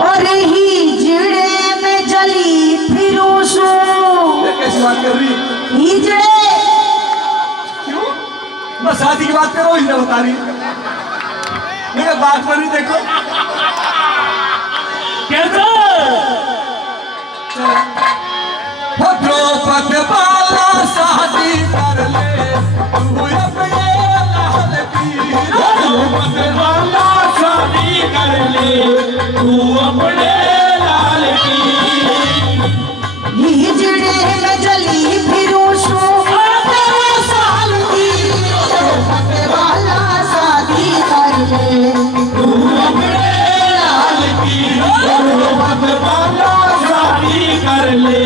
और हिजड़े में जली फिरूं सू। कैसी बात कर रही? हिजड़े क्यों? मैं शादी की बात कर रहा हूँ, हिजड़ा बता रही है। मेरे बात पर नहीं देखो कैसा द्रौपद बाला शादी कर ले तू अपने लाल की। द्रौपद बाला शादी कर ले तू अपने लाल की। हिजड़े में जली फिरूं सू तेरे साल की। द्रौपद वाला शादी कर ले तू अपने लाल की। द्रौपद बाला शादी कर ले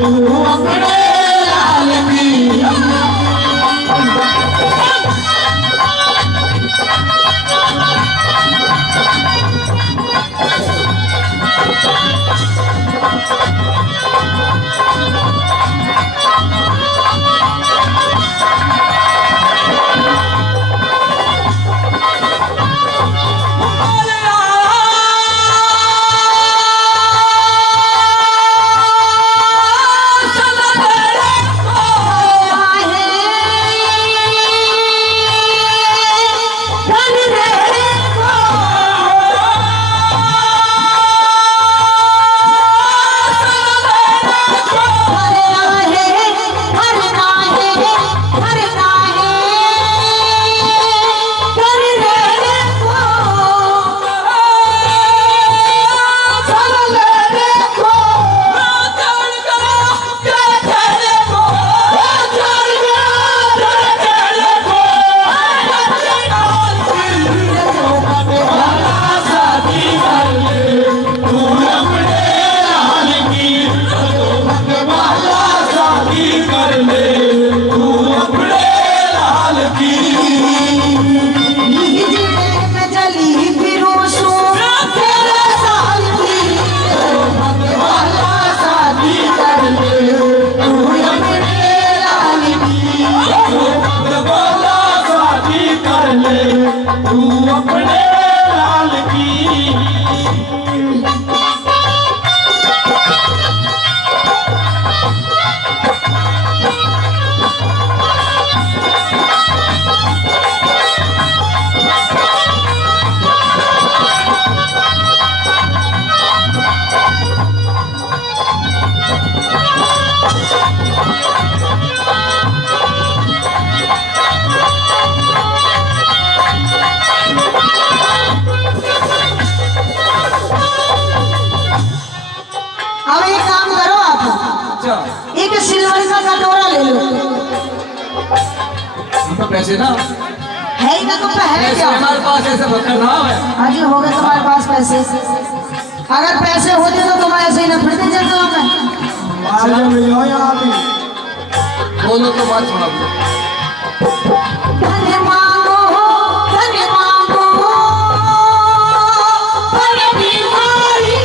तू अपने लाल की। एक सिल्वर का कटोरा ले लो। पैसे ना है ही ना, तुम पे है क्या? हमारे पास ऐसे बता रहा है। आज हो गए तुम्हारे पास पैसे। अगर पैसे होते तो तुम ऐसे ही ना फिरते जाते हो। मैं मिलो यहाँ भी बोलो तो बात सुना। धन मांगो धन मांगो धन भिखारी।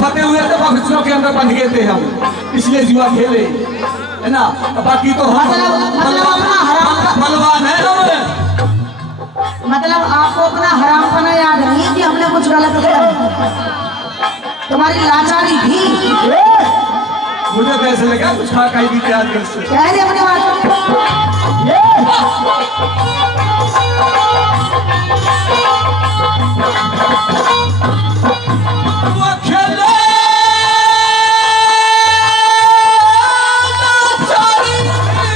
फते हुए थे बक्सों के अंदर बंध गए थे हम, इसलिए जुआ खेले, है ना। बाकी तो हम मतलब अपना हराम, बलवान है हम। मतलब आपको अपना हरामपना याद नहीं है कि हमने कुछ गलत किया है? तुम्हारी लाचारी थी। मुझे तो ऐसे लगा कुछ खा खाई भी याद कर से। कह दे अपनी बात। जुआ खेले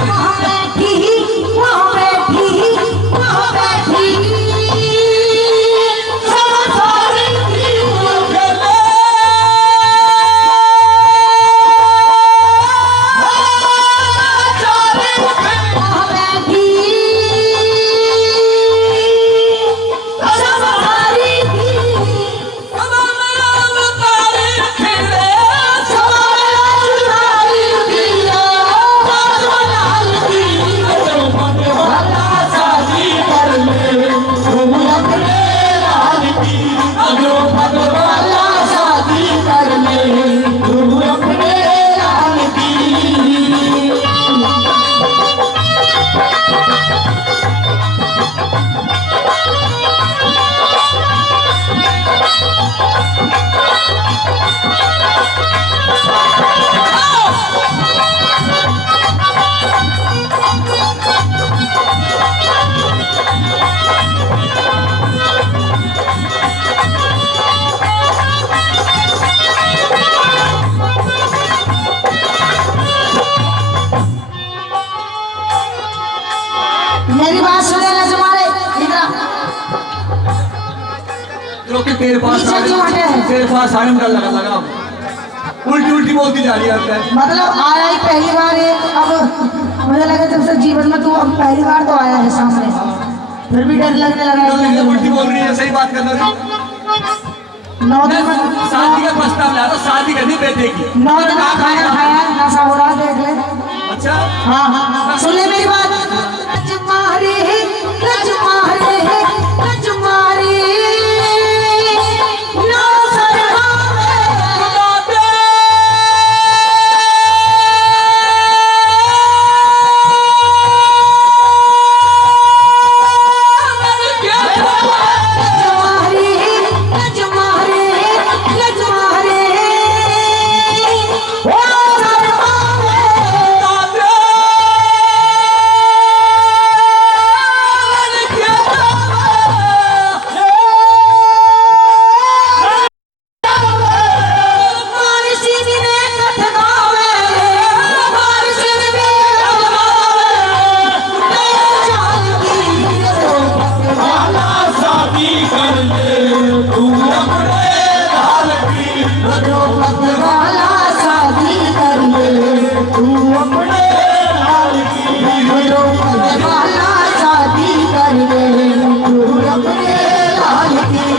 वहाँ बैठी, वहाँ बैठी, वहाँ बैठी, सब सारी थी। वहाँ बैठी, सब सारी थी। मेरी बात सुने ना तुम्हारे इधर जो कि तेरे पास पीछे क्यों हटे हैं? तेरे पास आने का लगा उल्टी उल्टी बोलती जा रही है। मतलब आया ही पहली बार है। अब मुझे लगा जब से जीवन में तू अब पहली बार तो आया है सामने, फिर भी डर लगने लगा तो है। उल्टी बोल रही है, सही बात कर रही 9 दिन है। शादी का प्रस्ताव ला तो शादी करनी बेटे की। 9 दिन का खाना खाया, नशा हो रहा है, देख ले। अच्छा हाँ हाँ, सुन ले मेरी बात। लज मारे, लज मारे, लज मारे, ना शर्मावे। लज मारे, लज मारे, लज मारे, ना शर्मावे। शादी कर ले तू अपने लाल की,